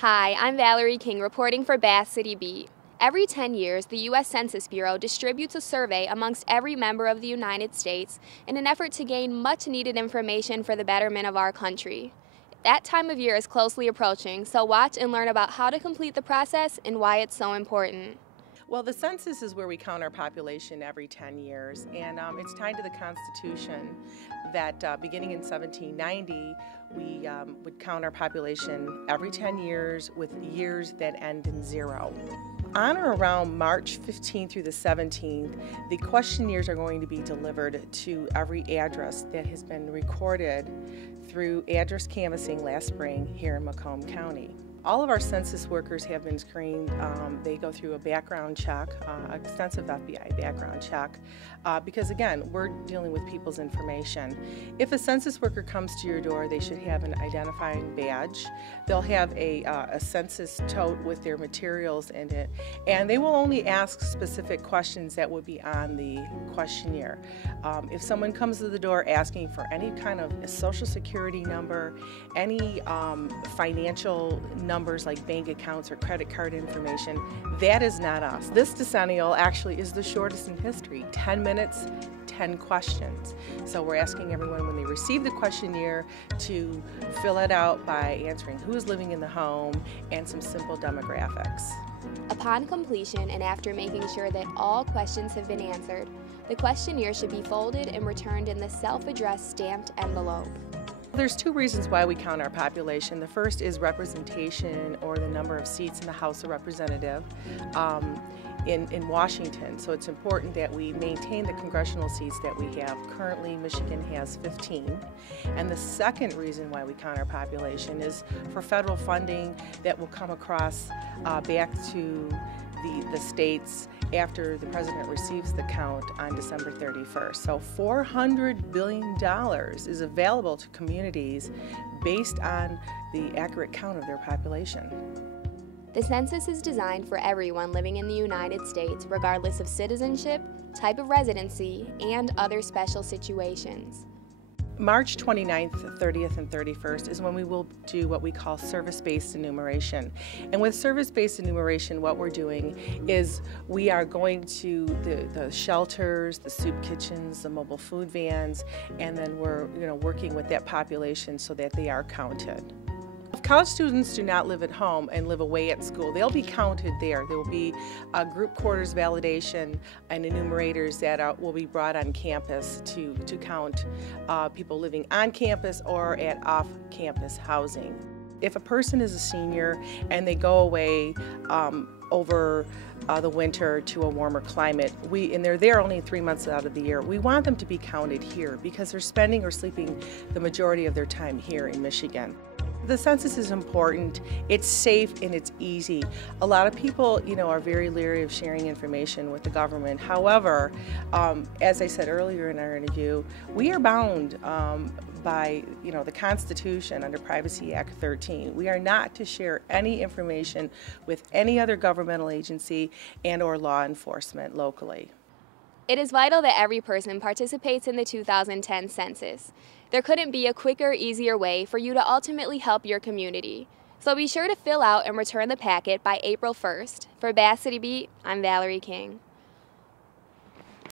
Hi, I'm Valerie King reporting for Bath City Beat. Every 10 years, the U.S. Census Bureau distributes a survey amongst every member of the United States in an effort to gain much-needed information for the betterment of our country. That time of year is closely approaching, so watch and learn about how to complete the process and why it's so important. Well, the census is where we count our population every 10 years, and it's tied to the Constitution that beginning in 1790, we would count our population every 10 years with years that end in zero. On or around March 15th through the 17th, the questionnaires are going to be delivered to every address that has been recorded through address canvassing last spring here in Macomb County. All of our census workers have been screened. They go through a background check, extensive FBI background check, because again, we're dealing with people's information. If a census worker comes to your door, they should have an identifying badge. They'll have a census tote with their materials in it, and they will only ask specific questions that would be on the questionnaire. If someone comes to the door asking for any kind of social security number, any financial numbers like bank accounts or credit card information, that is not us. This decennial actually is the shortest in history, 10 minutes, 10 questions. So we're asking everyone when they receive the questionnaire to fill it out by answering who is living in the home and some simple demographics. Upon completion and after making sure that all questions have been answered, the questionnaire should be folded and returned in the self-addressed stamped envelope. There's two reasons why we count our population. The first is representation, or the number of seats in the House of Representatives in Washington. So it's important that we maintain the congressional seats that we have. Currently, Michigan has 15. And the second reason why we count our population is for federal funding that will come across back to the states after the president receives the count on December 31st. So $400 billion is available to communities based on the accurate count of their population. The census is designed for everyone living in the United States, regardless of citizenship, type of residency, and other special situations. March 29th, 30th, and 31st is when we will do what we call service-based enumeration. And with service-based enumeration, what we're doing is we are going to the shelters, the soup kitchens, the mobile food vans, and then we're working with that population so that they are counted. If college students do not live at home and live away at school, they'll be counted there. There will be a group quarters validation and enumerators that will be brought on campus to count people living on campus or at off-campus housing. If a person is a senior and they go away over the winter to a warmer climate, and they're there only 3 months out of the year, we want them to be counted here because they're spending or sleeping the majority of their time here in Michigan. The census is important, it's safe, and it's easy. A lot of people, are very leery of sharing information with the government. However, as I said earlier in our interview, we are bound by the Constitution under Privacy Act 13. We are not to share any information with any other governmental agency and/or law enforcement locally. It is vital that every person participates in the 2010 census. There couldn't be a quicker, easier way for you to ultimately help your community. So be sure to fill out and return the packet by April 1st. For Bath City Beat, I'm Valerie King.